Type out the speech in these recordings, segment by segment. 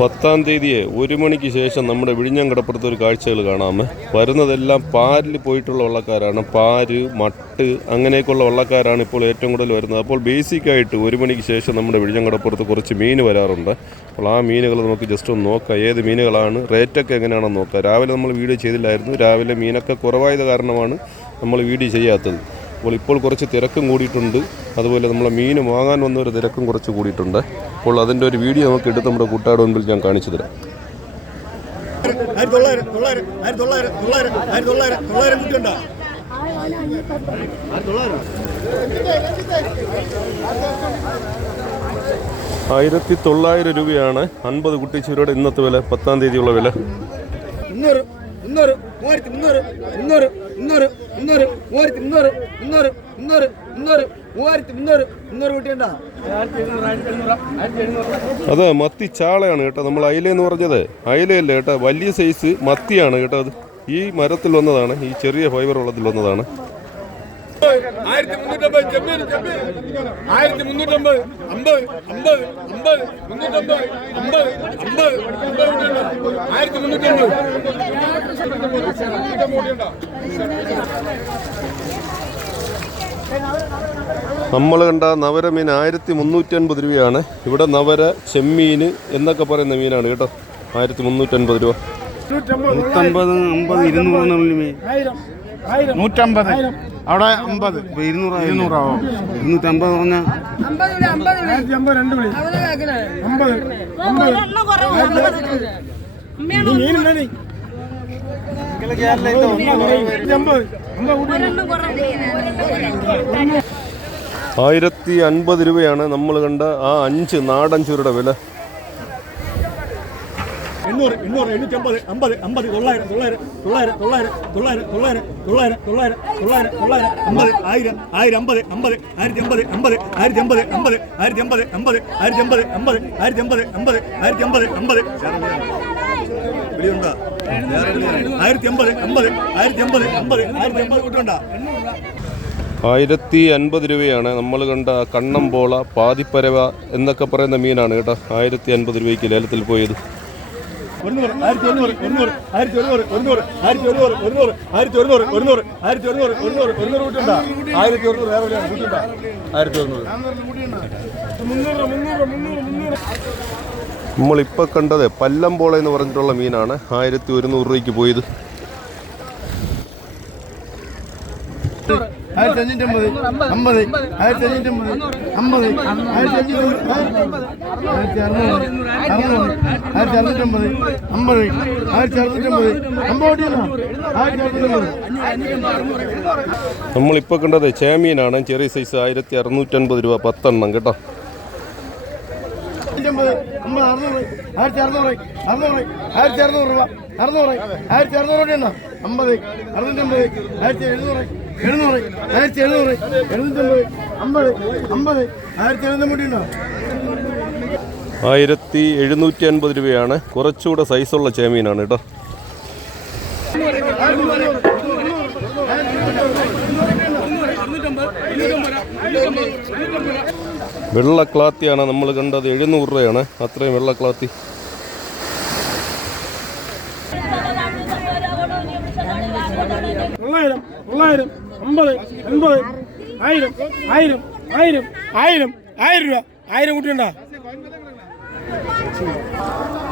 പത്താം തീയതിയെ ഒരു മണിക്ക് ശേഷം നമ്മുടെ വിഴിഞ്ഞം കടപ്പുറത്ത് ഒരു കാഴ്ചകൾ കാണാമേ. വരുന്നതെല്ലാം പാരിൽ പോയിട്ടുള്ള വള്ളക്കാരാണ്. പാര് മട്ട് അങ്ങനെയൊക്കെയുള്ള വള്ളക്കാരാണ് ഇപ്പോൾ ഏറ്റവും കൂടുതൽ വരുന്നത്. അപ്പോൾ ബേസിക്കായിട്ട് ഒരു മണിക്ക് ശേഷം നമ്മുടെ വിഴിഞ്ഞം കടപ്പുറത്ത് കുറച്ച് മീൻ വരാറുണ്ട്. അപ്പോൾ ആ മീനുകൾ നമുക്ക് ജസ്റ്റ് ഒന്ന് നോക്കാം. ഏത് മീനുകളാണ്? റേറ്റൊക്കെ എങ്ങനെയാണെന്ന് നോക്കാം. രാവിലെ നമ്മൾ വീഡിയോ ചെയ്തില്ലായിരുന്നു. രാവിലെ മീനൊക്കെ കുറവായത് കാരണമാണ് നമ്മൾ വീഡിയോ ചെയ്യാത്തത്. അപ്പോൾ ഇപ്പോൾ കുറച്ച് തിരക്കും കൂടിയിട്ടുണ്ട്. അതുപോലെ നമ്മൾ മീൻ വാങ്ങാൻ വന്ന ഒരു തിരക്കും കുറച്ച് കൂടിയിട്ടുണ്ട്. അപ്പോൾ അതിന്റെ ഒരു വീഡിയോ നമുക്ക് എടുത്ത് നമ്മുടെ കൂട്ടാട് മുൻപിൽ ഞാൻ കാണിച്ചു തരാം. ആയിരത്തി തൊള്ളായിരം രൂപയാണ് അൻപത് കുട്ടിച്ചൂരുടെ ഇന്നത്തെ വില പത്താം തീയതിയുള്ള വില. മുന്നൂറ് മുന്നൂറ് മൂവായിരത്തി മുന്നൂറ് മൂവായിരത്തി മുന്നൂറ് മുന്നൂറ് മുന്നൂറ് മുന്നൂറ് മൂവായിരത്തി മുന്നൂറ് മുന്നൂറ് കുട്ടിയുണ്ടോ അത് മത്തി ചാളയാണ് കേട്ടോ നമ്മൾ അയിലെന്ന് പറഞ്ഞത്. അയിലയല്ല കേട്ടോ വലിയ സൈസ് മത്തിയാണ് കേട്ടോ അത്. ഈ മരത്തിൽ വന്നതാണ് ഈ ചെറിയ ഫൈബർ വെള്ളത്തിൽ വന്നതാണ്. ആയിരത്തി മുന്നൂറ്റമ്പത് ചെമ്മീൻ ചെമ്മീൻ. ആയിരത്തി മുന്നൂറ്റമ്പത് അമ്പത് അമ്പത് അമ്പത്. മുന്നൂറ്റമ്പത് അമ്പത് അമ്പത്. അമ്പത് ആയിരത്തി മുന്നൂറ്റമ്പത് നമ്മൾ കണ്ട നവരമീൻ ആയിരത്തി മുന്നൂറ്റി അൻപത് രൂപയാണ്. ഇവിടെ നവര ചെമ്മീൻ എന്നൊക്കെ പറയുന്ന മീനാണ് കേട്ടോ. ആയിരത്തി മുന്നൂറ്റൻപത് രൂപ. നൂറ്റമ്പത് അമ്പത് ഇരുന്നൂറ് മീൻ. നൂറ്റമ്പത്. അവിടെ അമ്പത്. ഇരുന്നൂറ് ഇരുന്നൂറാവും. ഇരുന്നൂറ്റമ്പത് പറഞ്ഞാൽ ആയിരത്തി അൻപത് രൂപയാണ് നമ്മൾ കണ്ട ആ അഞ്ച് നാടൻ ചുരുടെ വില. എണ്ണൂറ് എണ്ണൂറ് എണ്ണൂറ്റി അമ്പത് അമ്പത് അമ്പത് തൊള്ളായിരം തൊള്ളായിരം തൊള്ളായിരം തൊള്ളായിരം തൊള്ളായിരം തൊള്ളായിരം തൊള്ളായിരം തൊള്ളായിരം തൊള്ളായിരം തൊള്ളായിരം അമ്പത് ആയിരം ആയിരം അമ്പത് അമ്പത് ആയിരത്തി അമ്പത് അമ്പത് ആയിരത്തി അമ്പത് അമ്പത് ആയിരത്തി അമ്പത് അമ്പത് ആയിരത്തി അമ്പത് അമ്പത് ആയിരത്തി അമ്പത് അമ്പത് ആയിരത്തി അമ്പത് അമ്പത് വിളിയുണ്ടോ ആയിരത്തി അമ്പത് അമ്പത് ആയിരത്തി അമ്പത് അമ്പത് ആയിരത്തി അമ്പത് കൂട്ടുണ്ടോ ആയിരത്തി അൻപത് രൂപയാണ് നമ്മൾ കണ്ട കണ്ണമ്പോള പാതിപ്പരവ എന്നൊക്കെ പറയുന്ന മീനാണ് കേട്ടോ ആയിരത്തി അൻപത് രൂപയ്ക്ക് ലേലത്തിൽ പോയത് ഒരുന്നൂറ് ആയിരത്തി ഒരുന്നൂറ് ഒരുന്നൂറ് ആയിരത്തി ഒരുന്നൂറ് ഒരുന്നൂറ് ആയിരത്തി ഒരുന്നൂറ് ഒരുന്നൂറ് ആയിരത്തി ഒരുന്നൂറ് ഒരുന്നൂറ് ആയിരത്തി ഒരുന്നൂറ് ഒരുന്നൂറ് ഒരുന്നൂറ് കൂട്ടുണ്ടോ ആയിരത്തി ഒരുന്നൂറ് വേറെ ആയിരത്തി ഒരുന്നൂറ് നമ്മളിപ്പോൾ കണ്ടത് പല്ലമ്പോള എന്ന് പറഞ്ഞിട്ടുള്ള മീനാണ്. ആയിരത്തി ഒരുന്നൂറ് രൂപയ്ക്ക് പോയത്. ആയിരത്തി അഞ്ഞൂറ്റമ്പത് അമ്പത് ആയിരത്തി അഞ്ഞൂറ്റമ്പത് അമ്പത് ആയിരത്തി അഞ്ഞൂറ്റി ആയിരത്തി അറുന്നൂറ് അമ്പത് ആയിരത്തി അമ്പത് ആയിരത്തി നമ്മളിപ്പോൾ കണ്ടത് ചേമീനാണ് ചെറിയ സൈസ് ആയിരത്തി അറുന്നൂറ്റൻപത് രൂപ പത്തെണ്ണം കേട്ടോ. അമ്പത് അമ്പത് അറുന്നൂറ് ആയിരത്തി അറുന്നൂറ് അറുന്നൂറ് ആയിരത്തി അറുന്നൂറ് രൂപ. അറുന്നൂറ് ആയിരത്തി അറുന്നൂറ് രൂപ അമ്പത് അറുന്നൂറ്റമ്പത് ആയിരത്തി എഴുന്നൂറ് എഴുന്നൂറ് ആയിരത്തി എഴുന്നൂറ് എഴുന്നൂറ്റമ്പത് അമ്പത് അമ്പത് ആയിരത്തി എഴുന്നൂറ് ഉണ്ടോ? ആയിരത്തി എഴുന്നൂറ്റി അൻപത് രൂപയാണ്. കുറച്ചുകൂടെ സൈസുള്ള ചേമീനാണ് കേട്ടോ. വെള്ളക്ലാത്തിയാണ് നമ്മൾ കണ്ടത്. എഴുന്നൂറ് രൂപയാണ്. അത്രയും വെള്ളക്ലാത്തി. തൊള്ളായിരം തൊള്ളായിരം അമ്പത് അൻപത് ആയിരം ആയിരം ആയിരം ആയിരം ആയിരം രൂപ. ആയിരം കുട്ടിയുണ്ടോ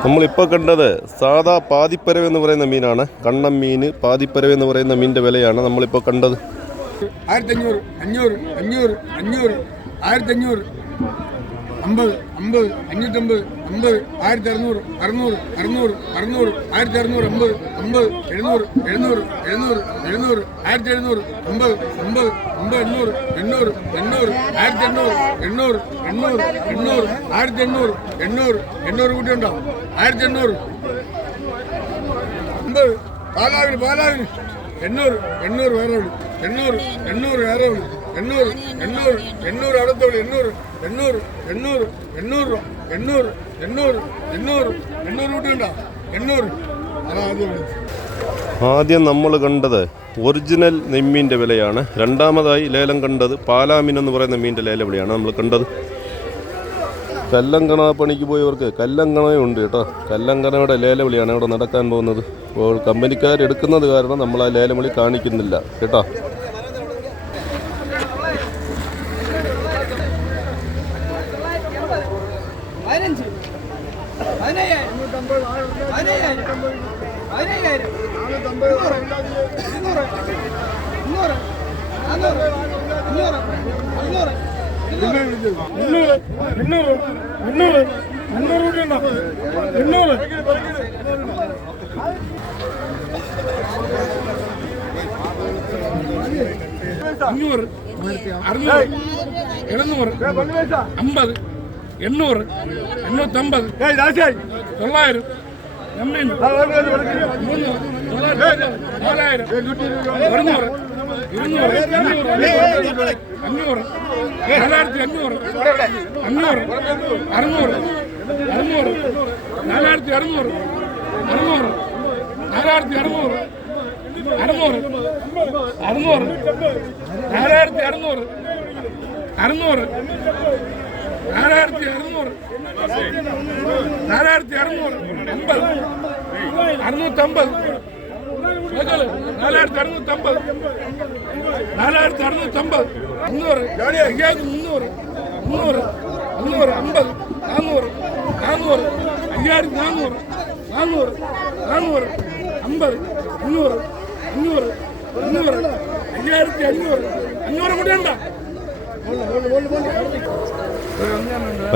നമ്മളിപ്പോൾ കണ്ടത് സാധാ പാതിപ്പരവ് എന്ന് പറയുന്ന മീനാണ്. കണ്ണം മീൻ പാതിപ്പരവ് എന്ന് പറയുന്ന മീനിന്റെ വിലയാണ് നമ്മളിപ്പോൾ കണ്ടത്. ആയിരത്തി അഞ്ഞൂറ് അഞ്ഞൂറ് അഞ്ഞൂറ് അഞ്ഞൂറ് ആയിരത്തി അഞ്ഞൂറ് അമ്പത് അമ്പത് അഞ്ഞൂറ്റമ്പത് അമ്പത് ആയിരത്തി അറുന്നൂറ് അറുന്നൂറ് അറുന്നൂറ് അറുന്നൂറ് ആയിരത്തി അറുന്നൂറ് അമ്പത് അമ്പത് എഴുന്നൂറ് എഴുന്നൂറ് എഴുന്നൂറ് എഴുന്നൂറ് ആയിരത്തി എഴുന്നൂറ് അമ്പത് അമ്പത് അമ്പത് എണ്ണൂറ് എണ്ണൂറ് എണ്ണൂറ് ആയിരത്തി എണ്ണൂറ് എണ്ണൂറ് എണ്ണൂറ് എണ്ണൂറ് ആയിരത്തി എണ്ണൂറ് എണ്ണൂറ് എണ്ണൂറ് ആയിരത്തി എണ്ണൂറ് അമ്പത്. പാലാവിന് പാലാവിന് എണ്ണൂറ് എണ്ണൂറ് വേറെ എണ്ണൂറ് എണ്ണൂറ് വേറെ എണ്ണൂറ് എണ്ണൂറ് എണ്ണൂറ് അടുത്ത വിളി എണ്ണൂറ് എണ്ണൂറ് എണ്ണൂറ് എണ്ണൂറ് എണ്ണൂറ് എണ്ണൂറ് എണ്ണൂറ് എണ്ണൂറ് എണ്ണൂറ് ആദ്യം നമ്മൾ കണ്ടത് ഒറിജിനൽ നെമ്മീന്റെ വിലയാണ്. രണ്ടാമതായി ലേലം കണ്ടത് പാലാമിൻ എന്ന് പറയുന്ന മീന്റെ ലേല വിലയാണ് നമ്മൾ കണ്ടത്. കല്ലങ്കണ പണിക്ക് പോയവർക്ക് കല്ലങ്കണയുണ്ട് കേട്ടോ. കല്ലങ്കണയുടെ ലേലവിളിയാണ് ഇവിടെ നടക്കാൻ പോകുന്നത്. അപ്പോൾ കമ്പനിക്കാരെടുക്കുന്നത് കാരണം നമ്മൾ ആ ലേലവിളി കാണിക്കുന്നില്ല കേട്ടോ. പതിനഞ്ച്. അറുന്നൂറ്. എഴുന്നൂറ്. അമ്പത്. എണ്ണൂറ് എണ്ണൂറ്റമ്പത് തൊള്ളായിരം മൂന്ന് തൊള്ളായിരത്തി നാലായിരം ഒരുന്നൂറ് ഇരുന്നൂറ് അഞ്ഞൂറ് അഞ്ഞൂറ് നാലായിരത്തി അഞ്ഞൂറ് അഞ്ഞൂറ് അറുന്നൂറ് അറുന്നൂറ് നാലായിരത്തി അറുന്നൂറ് അറുന്നൂറ് നാലായിരത്തി അറുന്നൂറ് അറുന്നൂറ് അറുന്നൂറ് നാലായിരത്തി അറുന്നൂറ് അറുന്നൂറ് നാലായിരത്തി അറുന്നൂറ് നാലായിരത്തി അറുന്നൂറ് അമ്പത് അറുന്നൂറ്റമ്പത് കേൾക്കൽ? നാലായിരത്തി അറുന്നൂറ്റമ്പത് നാലായിരത്തി അറുന്നൂറ്റമ്പത് മുന്നൂറ് അയ്യായിരത്തി മുന്നൂറ് മുന്നൂറ് മുന്നൂറ് അമ്പത് നാന്നൂറ് നാന്നൂറ് അയ്യായിരത്തി നാന്നൂറ് നാന്നൂറ് നാന്നൂറ് അമ്പത് അഞ്ഞൂറ് അഞ്ഞൂറ് അഞ്ഞൂറ് അയ്യായിരത്തി അഞ്ഞൂറ് അഞ്ഞൂറ് കൂടി ഉണ്ടോ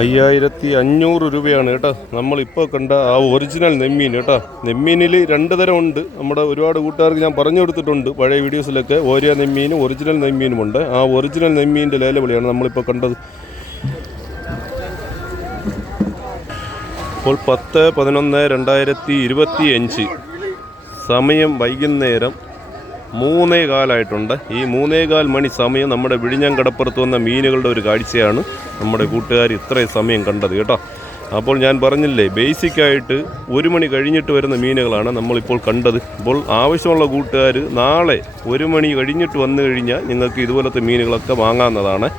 അയ്യായിരത്തി അഞ്ഞൂറ് രൂപയാണ് കേട്ടോ. നമ്മളിപ്പോൾ കണ്ട ആ ഒറിജിനൽ നെമ്മീൻ കേട്ടോ. നെമ്മീനിൽ രണ്ട് തരം ഉണ്ട്. നമ്മുടെ ഒരുപാട് കൂട്ടുകാർക്ക് ഞാൻ പറഞ്ഞു കൊടുത്തിട്ടുണ്ട്. പഴയ വീഡിയോസിലൊക്കെ ഓരോ നെമ്മീനും ഒറിജിനൽ നെമ്മീനുമുണ്ട് ആ ഒറിജിനൽ നെമ്മീന്റെ ലേലവിളിയാണ് നമ്മളിപ്പോൾ കണ്ടത്. ഇപ്പോൾ പത്ത് പതിനൊന്ന് രണ്ടായിരത്തി ഇരുപത്തി അഞ്ച് സമയം വൈകുന്നേരം മൂന്നേ കാലായിട്ടുണ്ട്. ഈ മൂന്നേകാൽ മണി സമയം നമ്മുടെ വിഴിഞ്ഞം കടപ്പുറത്ത് വന്ന മീനുകളുടെ ഒരു കാഴ്ചയാണ് നമ്മുടെ കൂട്ടുകാർ ഇത്രയും സമയം കണ്ടത് കേട്ടോ. അപ്പോൾ ഞാൻ പറഞ്ഞില്ലേ ബേസിക്കായിട്ട് ഒരു മണി കഴിഞ്ഞിട്ട് വരുന്ന മീനുകളാണ് നമ്മളിപ്പോൾ കണ്ടത്. അപ്പോൾ ആവശ്യമുള്ള കൂട്ടുകാർ നാളെ ഒരു മണി കഴിഞ്ഞിട്ട് വന്നു കഴിഞ്ഞാൽ നിങ്ങൾക്ക് ഇതുപോലത്തെ മീനുകളൊക്കെ വാങ്ങാവുന്നതാണ്.